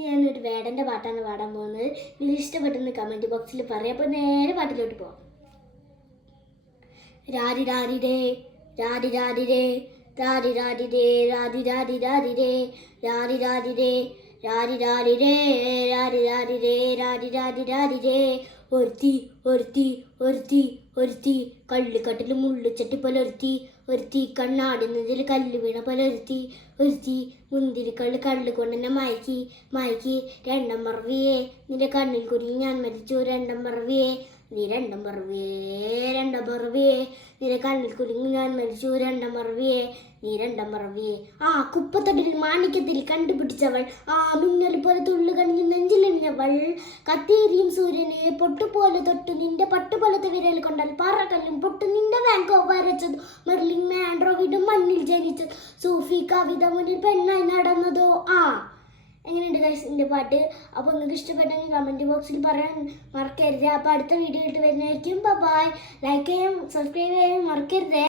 ഞാനൊരു വേടൻ്റെ പാട്ടാണ് പാടാൻ പോകുന്നത്. നിങ്ങൾക്ക് ഇഷ്ടപ്പെട്ടെന്ന് കമൻറ്റ് ബോക്സിൽ പറയാം. അപ്പോൾ നേരെ പാട്ടിലോട്ട് പോവാം. രാരി രാരി രേ രാരി രാരി രേ രാരി രാരി രേ രാരി രാരി രാരി രേ രാരി രാരി രേ രാരി രാരി രേ രാരി രാരി രേ രാരി രാരി രാരി രേ. ഒരുത്തി ഒരുത്തി ഒരുത്തി ഒരുത്തി കള്ളിക്കട്ടിൽ മുള്ളിച്ചട്ടി പോലെ ഒരുത്തി കണ്ണാടുന്നതിൽ കല്ല് വീണ പോലെ ഒരുത്തി മുന്തിരിക്കള്ളി കള്ളി കൊണ്ടെന്നെ മയക്കി രണ്ടം മറവിയേ നിന്റെ കണ്ണിൽ കുരുങ്ങി ഞാൻ മരിച്ചു രണ്ടം മറവിയേ നീ രണ്ടം മറവിയേ നിന്റെ കണ്ണിൽ കുരുങ്ങി ഞാൻ മരിച്ചു രണ്ടം മറവിയേ നീ രണ്ടം മറവിയേ. ആ കുപ്പത്തൊട്ടിൽ മാണിക്യത്തിൽ കണ്ടുപിടിച്ചവൾ, ആ മിന്നൽ പോലെ തുള്ളു കണിഞ്ഞ് നെഞ്ചിലെറിഞ്ഞവൾ, കത്തിയേരിയും സൂര്യനെ പൊട്ടുപോലെ തൊട്ടു നിന്റെ പട്ടുപോലത്തെ വിരൽ കൊണ്ടാൽ പാറക്കല്ലും പൊട്ടു നിന്റെ വാങ്കോ വരച്ചത് മെർലിൻ മാൻഡ്രോവിഡും മണ്ണിൽ ജനിച്ചത് സൂഫി കവിത മുന്നിൽ പെണ്ണായി നടന്നതോ. ആ എങ്ങനെയുണ്ട് ഗൈസ് എൻ്റെ പാട്ട്? അപ്പോൾ നിങ്ങൾക്ക് ഇഷ്ടപ്പെട്ടെങ്കിൽ കമൻറ്റ് ബോക്സിൽ പറയാൻ മറക്കരുത്. അപ്പോൾ അടുത്ത വീഡിയോ ഇട്ട് വരുന്നതായിരിക്കും. ബൈ. ലൈക്ക് ചെയ്യാൻ സബ്സ്ക്രൈബ് ചെയ്യാൻ മറക്കരുത്.